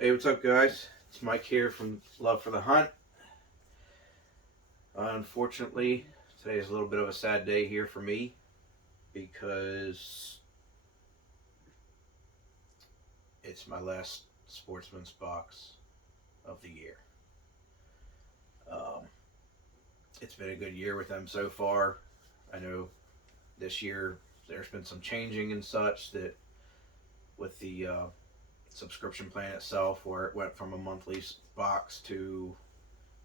Hey, what's up, guys? It's Mike here from Love for the Hunt. Unfortunately, today is a little bit of a sad day here for me because it's my last Sportsman's box of the year. Um, it's been a good year with them so far. I know this year there's been some changing and such that with the subscription plan itself, where it went from a monthly box to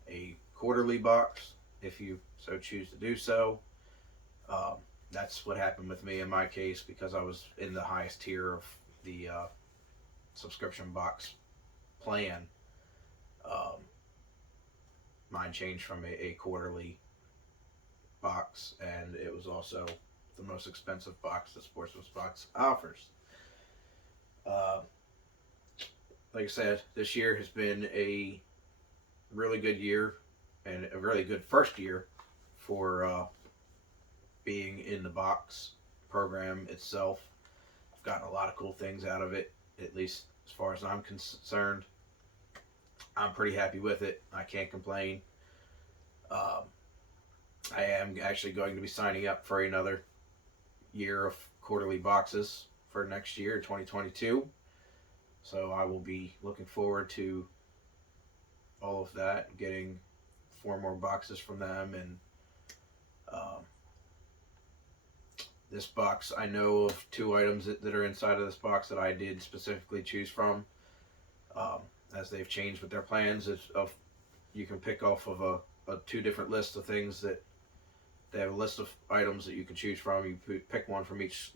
a quarterly box, if you so choose to do so. Um, that's what happened with me in my case because I was in the highest tier of the subscription box plan. Um, Mine changed from a quarterly box, and it was also the most expensive box that Sportsman's Box offers. Uh, like I said, this year has been a really good year and a really good first year for being in the box program itself. I've gotten a lot of cool things out of it, at least as far as I'm concerned. I'm pretty happy with it. I can't complain. Um, I am actually going to be signing up for another year of quarterly boxes for next year, 2022. So I will be looking forward to all of that, getting 4 more boxes from them. And um, this box, I know of 2 items that are inside of this box that I did specifically choose from. Um, as they've changed with their plans, you can pick off of a 2 different lists of things that they have a list of items that you can choose from. You pick one from each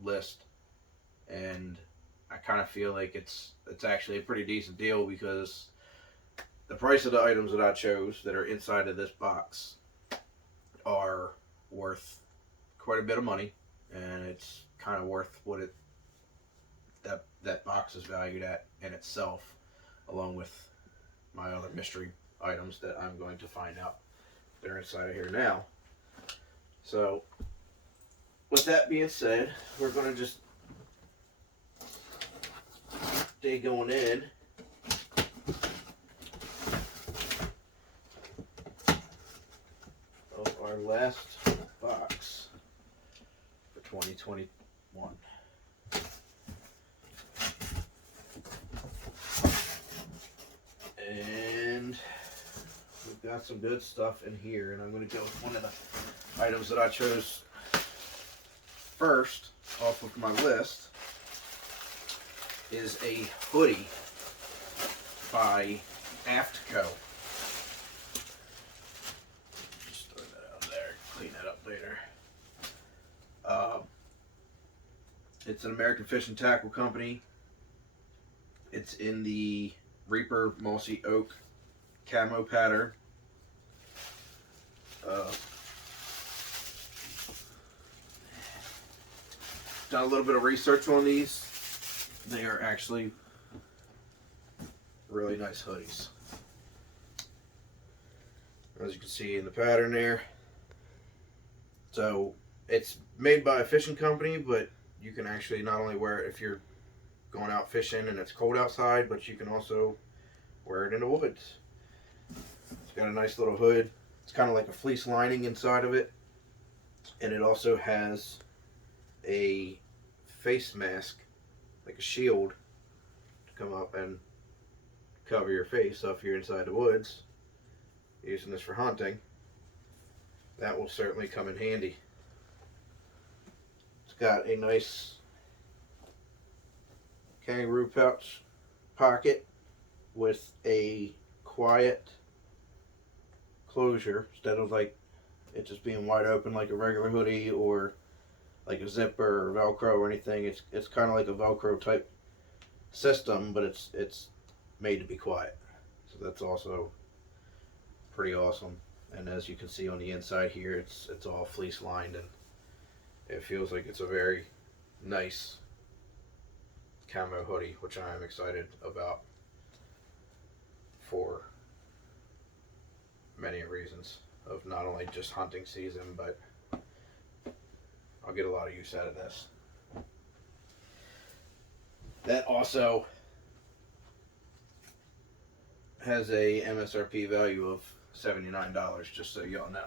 list, and I kind of feel like it's actually a pretty decent deal because the price of the items that I chose that are inside of this box are worth quite a bit of money, and it's kind of worth what that box is valued at in itself, along with my other mystery items that I'm going to find out they're inside of here now. So, with that being said, we're going to just dig going in. Of our last box for 2021. And we've got some good stuff in here, and I'm going to go with one of the items that I chose first off of my list is a hoodie by Aftco. Just throw that out there, clean that up later. It's an American Fish and Tackle company. It's in the Reaper Mossy Oak camo pattern. Done a little bit of research on these. They are actually really nice hoodies. As you can see in the pattern there. So it's made by a fishing company, but you can actually not only wear it if you're going out fishing and it's cold outside, but you can also wear it in the woods. It's got a nice little hood. It's kind of like a fleece lining inside of it, and it also has a face mask, like a shield, to come up and cover your face. So if you're inside the woods using this for hunting, that will certainly come in handy. It's got a nice kangaroo pouch pocket with a quiet closure instead of like it just being wide open like a regular hoodie or like a zipper or Velcro or anything. It's kind of like a Velcro type system, but it's made to be quiet. So that's also pretty awesome. And as you can see on the inside here, it's all fleece lined, and it feels like it's a very nice camo hoodie, which I am excited about for many reasons of not only just hunting season, but I'll get a lot of use out of this. That also has a MSRP value of $79, just so y'all know.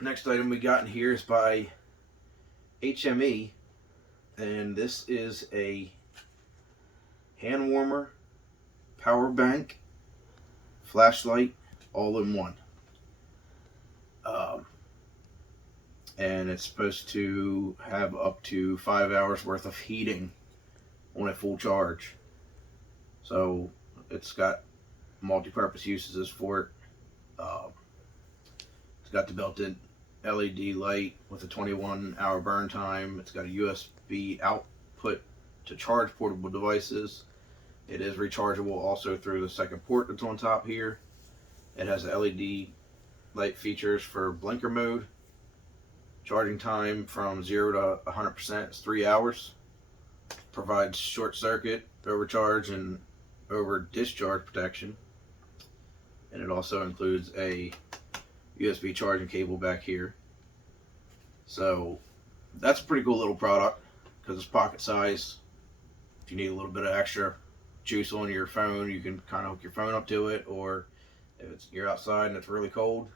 Next item we got in here is by HME, and this is a hand warmer, power bank, flashlight, all in one. And it's supposed to have up to 5 hours worth of heating on a full charge. So it's got multi-purpose uses for it. It's got the built-in LED light with a 21-hour burn time. It's got a USB output to charge portable devices. It is rechargeable also through the second port that's on top here. It has LED light features for blinker mode. Charging time from 0 to 100% is 3 hours. Provides short circuit, overcharge, and over discharge protection. And it also includes a USB charging cable back here. So that's a pretty cool little product because it's pocket size. If you need a little bit of extra juice on your phone, you can kind of hook your phone up to it, or if you're outside and it's really cold,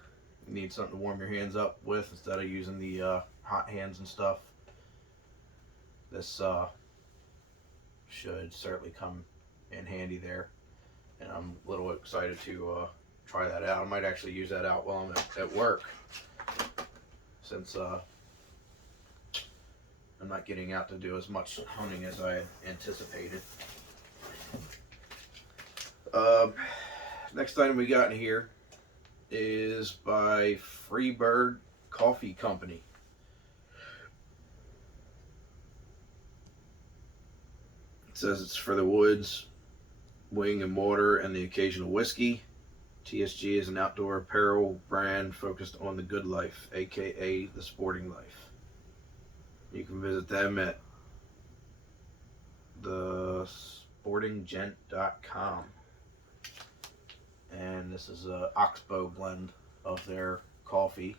you need something to warm your hands up with instead of using the hot hands and stuff. This should certainly come in handy there, and I'm a little excited to try that out. I might actually use that out while I'm at work, since I'm not getting out to do as much hunting as I had anticipated. Next item we got in here is by Freebird Coffee Company. It says it's for the woods, wing and water, and the occasional whiskey. TSG is an outdoor apparel brand focused on the good life, aka the sporting life. You can visit them at thesportinggent.com. And this is a Oxbow blend of their coffee.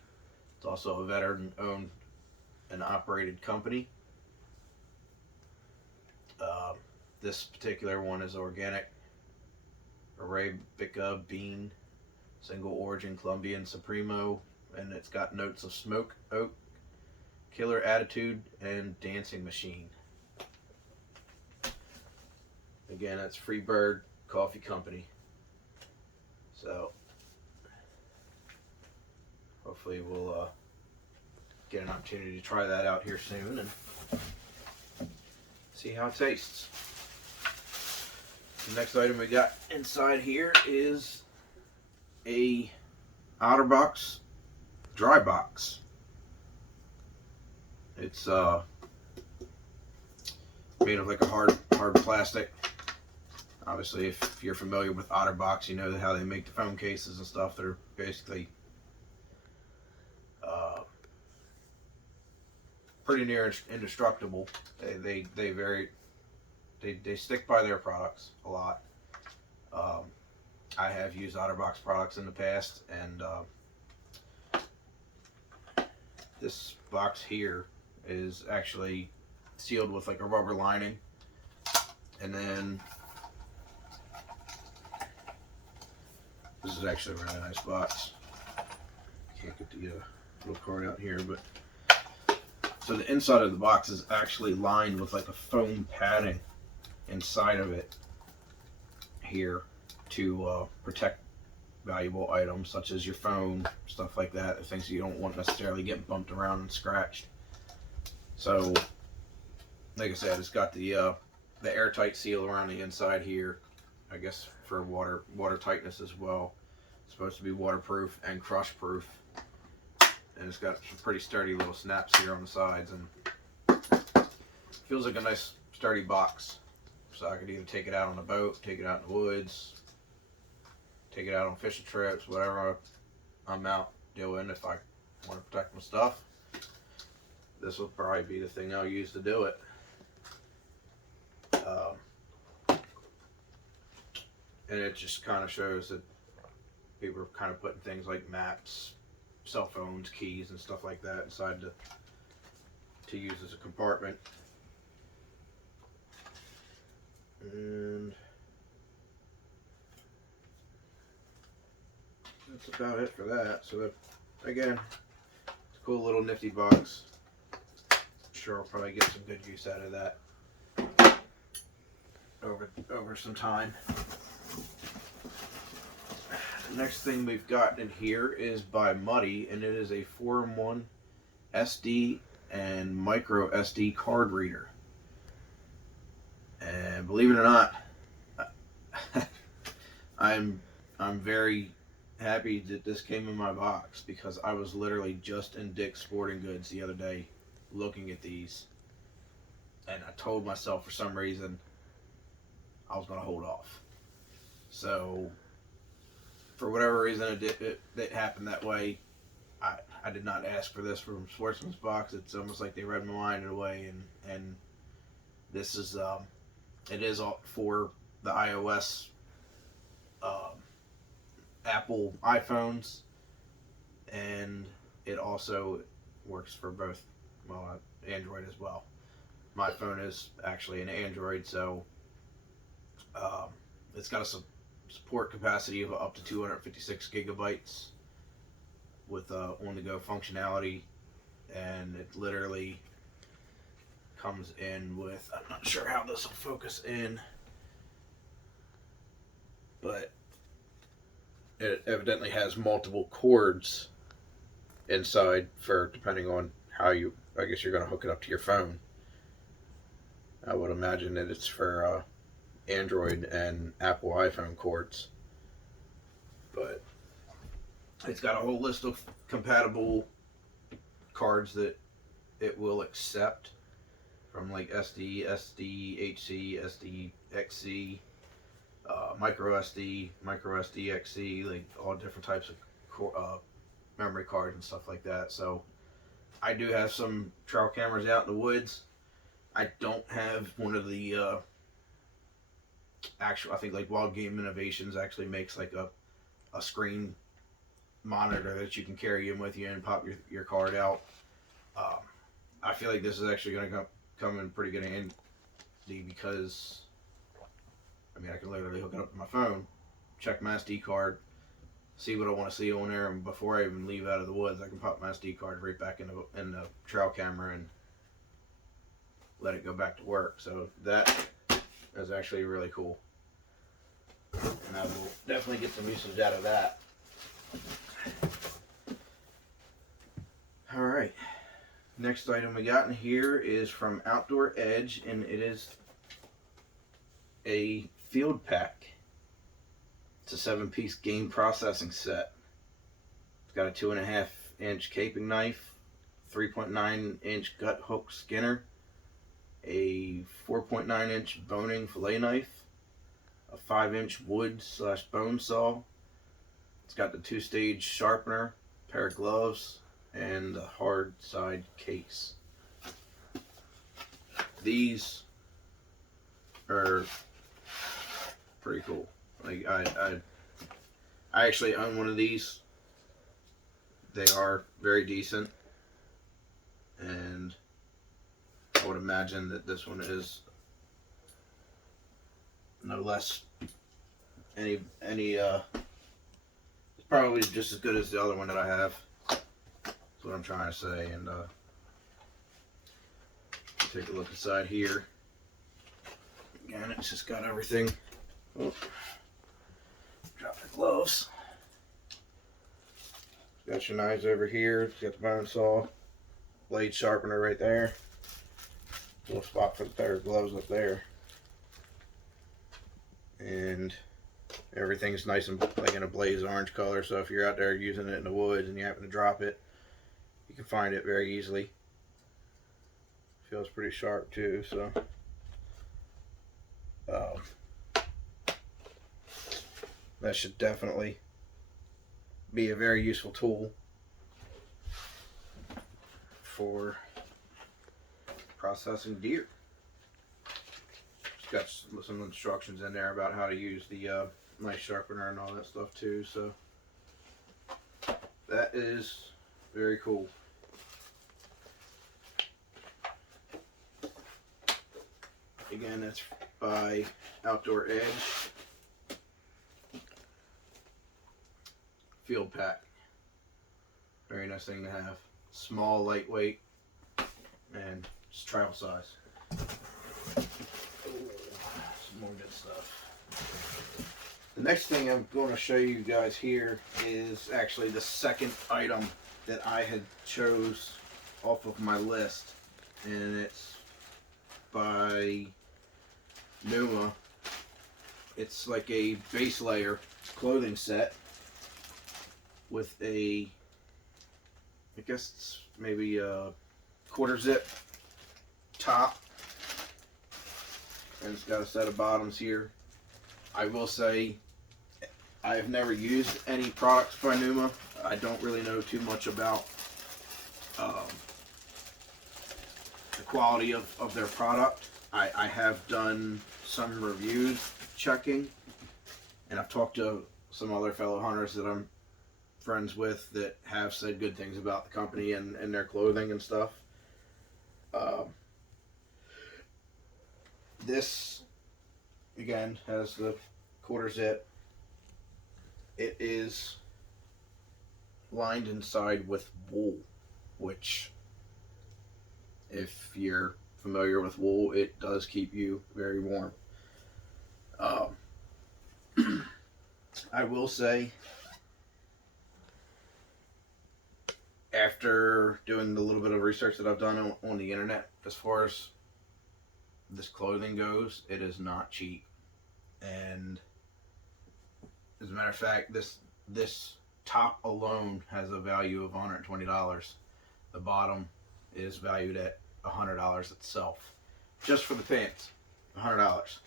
It's also a veteran-owned and operated company. This particular one is organic Arabica bean, single origin Colombian Supremo, and it's got notes of smoke, oak, killer attitude, and dancing machine. Again, that's Freebird Coffee Company. So hopefully we'll get an opportunity to try that out here soon and see how it tastes. The next item we got inside here is a Otterbox dry box. It's made of like a hard plastic. Obviously, if you're familiar with Otterbox, you know how they make the phone cases and stuff. They're basically pretty near indestructible. They stick by their products a lot. I have used Otterbox products in the past, and this box here is actually sealed with like a rubber lining, and then this is actually a really nice box. Can't get the little card out here, but so the inside of the box is actually lined with like a foam padding inside of it here to protect valuable items such as your phone, stuff like that, things you don't want necessarily getting bumped around and scratched. So, like I said, it's got the airtight seal around the inside here, I guess for water tightness as well. It's supposed to be waterproof and crush proof, and it's got some pretty sturdy little snaps here on the sides, and feels like a nice sturdy box. So I could either take it out on a boat, take it out in the woods, take it out on fishing trips, whatever I'm out doing. If I want to protect my stuff, this will probably be the thing I'll use to do it. And it just kind of shows that people are kind of putting things like maps, cell phones, keys, and stuff like that inside to use as a compartment. And that's about it for that. So that, again, it's a cool little nifty box. Sure, I'll probably get some good use out of that over some time. The next thing we've got in here is by Muddy, and it is a 4-in-1 SD and micro SD card reader. And believe it or not, I'm very happy that this came in my box, because I was literally just in Dick's Sporting Goods the other day looking at these, and I told myself for some reason I was going to hold off. So for whatever reason it happened that way. I did not ask for this from Sportsman's box. It's almost like they read my mind in a way, and this is it is all for the iOS, Apple iPhones, and it also works for both, well, Android as well. My phone is actually an Android, so it's got a support capacity of up to 256 gigabytes with on-the-go functionality, and it literally comes in with, I'm not sure how this will focus in, but it evidently has multiple cords inside for, depending on how you, I guess you're going to hook it up to your phone. I would imagine that it's for Android and Apple iPhone cords, but it's got a whole list of compatible cards that it will accept, from like SD, SDHC, SDXC, micro SD, micro SDXC, like all different types of memory cards and stuff like that. So I do have some trail cameras out in the woods. I don't have one of the actual, I think like Wild Game Innovations actually makes like a screen monitor that you can carry in with you and pop your card out. I feel like this is actually going to come in pretty good handy, because I mean, I can literally hook it up to my phone, check my SD card, see what I want to see on there, and before I even leave out of the woods, I can pop my SD card right back in the trail camera and let it go back to work. So that is actually really cool, and I will definitely get some usage out of that. All right, next item we got in here is from Outdoor Edge, and it is a field pack. It's a 7-piece game processing set. It's got a 2.5-inch caping knife, 3.9-inch gut hook skinner, a 4.9-inch boning fillet knife, a 5-inch wood/bone saw. It's got the 2-stage sharpener, pair of gloves, and the hard side case. These are pretty cool. Like I actually own one of these. They are very decent, and I would imagine that this one is no less it's probably just as good as the other one that I have. That's what I'm trying to say. And take a look inside here. Again, it's just got everything. Oh, drop the gloves. Got your knives over here. Got the bone saw, blade sharpener right there. Little spot for the pair of gloves up there. And everything's nice and like in a blaze orange color. So if you're out there using it in the woods and you happen to drop it, you can find it very easily. Feels pretty sharp too. So. That should definitely be a very useful tool for processing deer. It's got some instructions in there about how to use the knife sharpener and all that stuff too. So that is very cool. Again, that's by Outdoor Edge. Field pack. Very nice thing to have. Small, lightweight, and just travel size. Some more good stuff. The next thing I'm going to show you guys here is actually the second item that I had chose off of my list, and it's by Pneuma. It's like a base layer clothing set with a, I guess it's maybe a quarter zip top, and it's got a set of bottoms here. I will say I've never used any products by Pneuma. I don't really know too much about the quality of their product. I have done some reviews checking, and I've talked to some other fellow hunters that I'm friends with that have said good things about the company and their clothing and stuff. This again has the quarter zip. It is lined inside with wool, which, if you're familiar with wool, it does keep you very warm. I will say, after doing the little bit of research that I've done on the internet, as far as this clothing goes, it is not cheap. And as a matter of fact, this top alone has a value of $120. The bottom is valued at $100 itself, just for the pants. $100.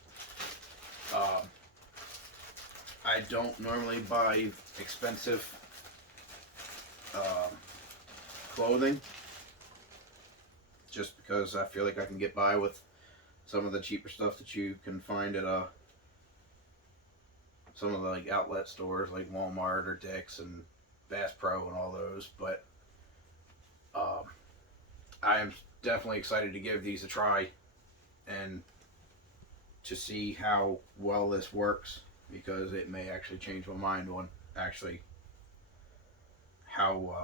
I don't normally buy expensive clothing, just because I feel like I can get by with some of the cheaper stuff that you can find at some of the like outlet stores like Walmart or Dick's and Bass Pro and all those. But I am definitely excited to give these a try and to see how well this works, because it may actually change my mind on actually how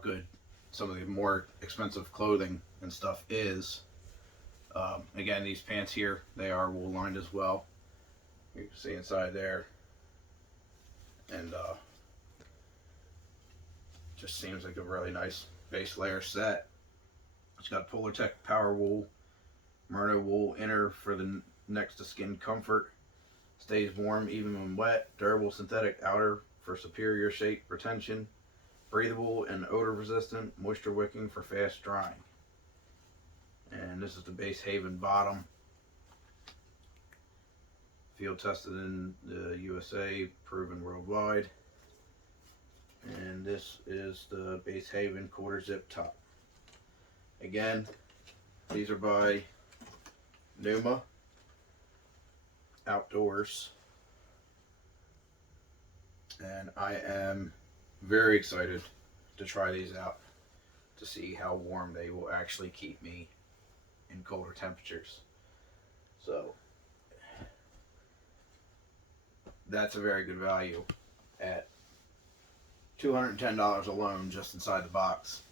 good some of the more expensive clothing and stuff is. Again, these pants here, they are wool lined as well. You can see inside there, and just seems like a really nice base layer set. It's got Polartec Power Wool, Merino Wool inner for the next to skin comfort. Stays warm even when wet. Durable synthetic outer for superior shape retention. Breathable and odor resistant. Moisture wicking for fast drying. And this is the base Haven bottom. Field tested in the USA, proven worldwide. And this is the base Haven quarter zip top. Again, these are by Pneuma Outdoors, and I am very excited to try these out to see how warm they will actually keep me in colder temperatures. So that's a very good value at $210 alone just inside the box,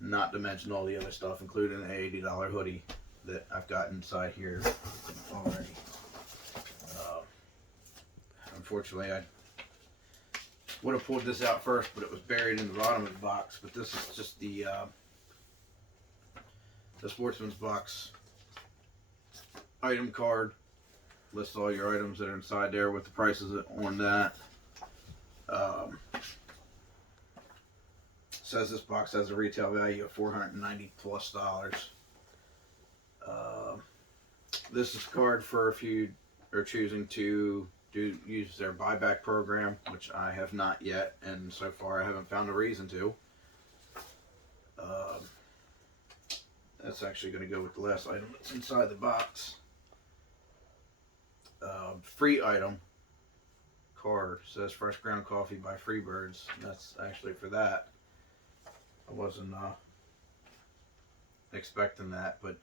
not to mention all the other stuff, including an $80 hoodie that I've got inside here already. Unfortunately, I would have pulled this out first, but it was buried in the bottom of the box. But this is just the Sportsman's box item card. Lists all your items that are inside there with the prices on that. Says this box has a retail value of $490 plus. This is a card for if you are choosing to use their buyback program, which I have not yet, and so far I haven't found a reason to. That's actually going to go with the last item that's inside the box. Free item card says fresh ground coffee by Freebirds. That's actually for that. I wasn't expecting that, but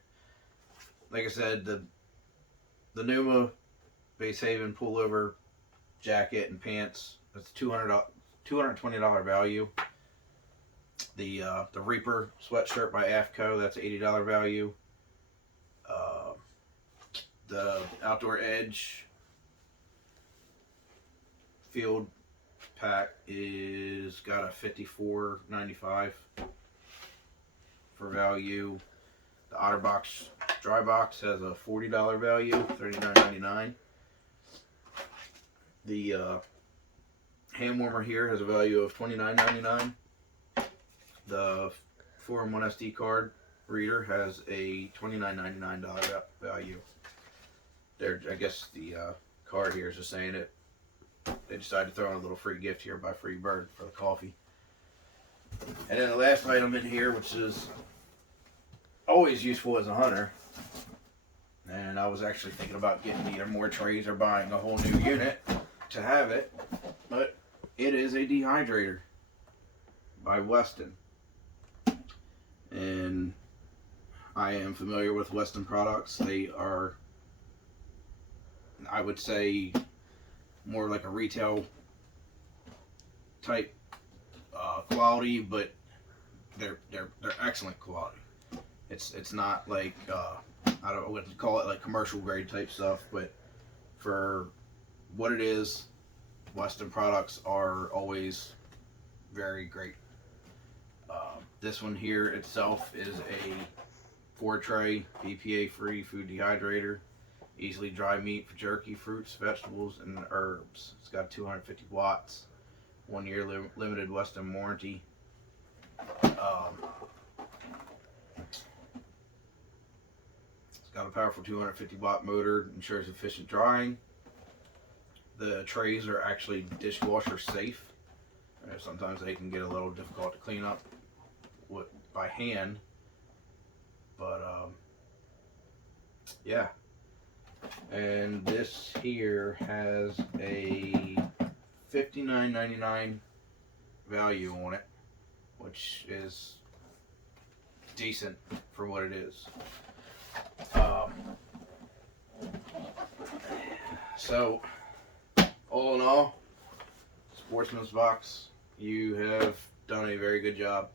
like I said, the the Pneuma Base Haven pullover jacket and pants. That's $220 value. The Reaper sweatshirt by Aftco. That's $80 value. The Outdoor Edge field pack is got a $54.95 for value. The Otterbox dry box has a $40 value, $39.99. The hand warmer here has a value of $29.99. The 4-in-1 SD card reader has a $29.99 value. I guess the card here is just saying it. They decided to throw in a little free gift here by Free Bird for the coffee. And then the last item in here, which is always useful as a hunter, and I was actually thinking about getting either more trays or buying a whole new unit to have it, but it is a dehydrator by Weston. And I am familiar with Weston products. They are, I would say, more like a retail type quality, but they're excellent quality. It's not like I don't know what to call it, like commercial grade type stuff, but for what it is, Weston products are always very great. This one here itself is a 4-tray BPA free food dehydrator. Easily dry meat for jerky, fruits, vegetables, and herbs. It's got 250 watts, 1-year limited Weston warranty. It's got a powerful 250 watt motor, ensures efficient drying. The trays are actually dishwasher safe. Sometimes they can get a little difficult to clean up by hand, but yeah. And this here has a $59.99 value on it, which is decent for what it is. So, all in all, Sportsman's Box, you have done a very good job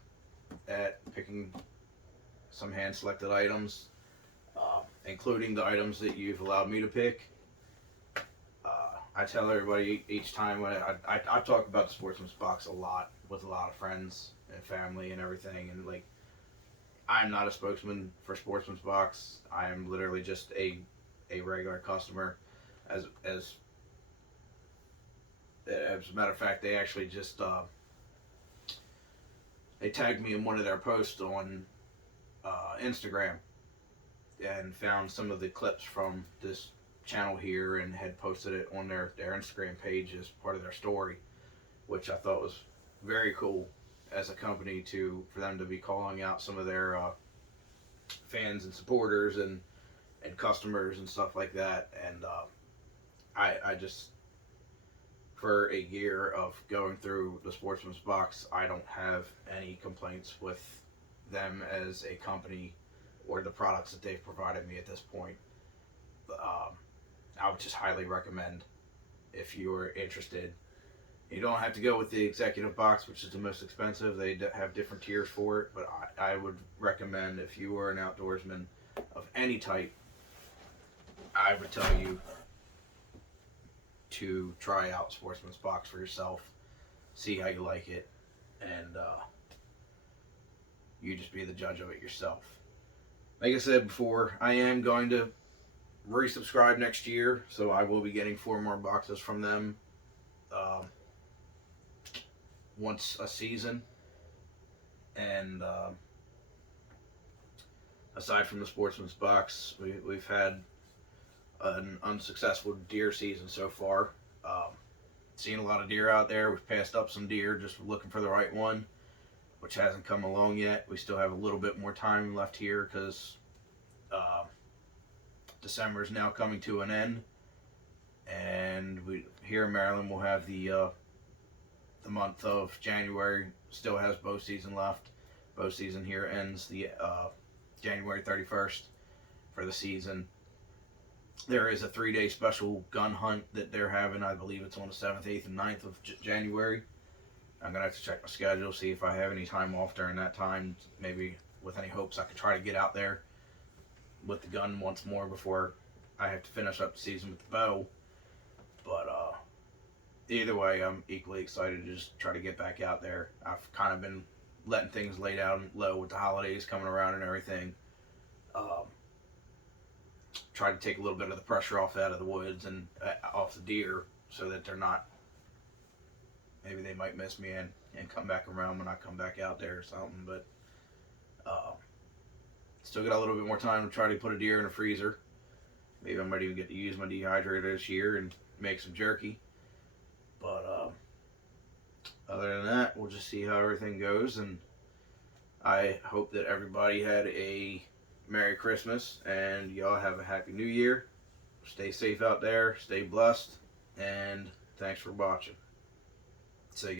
at picking some hand-selected items, including the items that you've allowed me to pick. I tell everybody each time when I talk about the Sportsman's Box a lot with a lot of friends and family and everything, and like, I'm not a spokesman for Sportsman's Box. I am literally just a regular customer. As a matter of fact, they actually just they tagged me in one of their posts on Instagram and found some of the clips from this channel here and had posted it on their Instagram page as part of their story, which I thought was very cool as a company for them to be calling out some of their fans and supporters and customers and stuff like that. And I just, for a year of going through the Sportsman's Box, I don't have any complaints with them as a company or the products that they've provided me at this point. I would just highly recommend, if you are interested. You don't have to go with the executive box, which is the most expensive. They have different tiers for it, but I would recommend, if you are an outdoorsman of any type, I would tell you to try out Sportsman's Box for yourself, see how you like it, and you just be the judge of it yourself. Like I said before, I am going to resubscribe next year, so I will be getting 4 more boxes from them once a season. And aside from the Sportsman's Box, we've had an unsuccessful deer season so far. Seen a lot of deer out there. We've passed up some deer just looking for the right one, which hasn't come along yet. We still have a little bit more time left here because December is now coming to an end, and we here in Maryland will have the month of January still has bow season left. Bow season here ends the January 31st for the season. there is a 3-day special gun hunt that they're having. I believe it's on the 7th, 8th, and 9th of January. I'm going to have to check my schedule, see if I have any time off during that time. Maybe with any hopes I could try to get out there with the gun once more before I have to finish up the season with the bow. But either way, I'm equally excited to just try to get back out there. I've kind of been letting things lay down low with the holidays coming around and everything. Um, try to take a little bit of the pressure off out of the woods and off the deer so that they're not, maybe they might miss me and come back around when I come back out there or something. But still got a little bit more time to try to put a deer in a freezer. Maybe I might even get to use my dehydrator this year and make some jerky. But other than that, we'll just see how everything goes. And I hope that everybody had a Merry Christmas and y'all have a Happy New Year. Stay safe out there, stay blessed, and thanks for watching. See ya.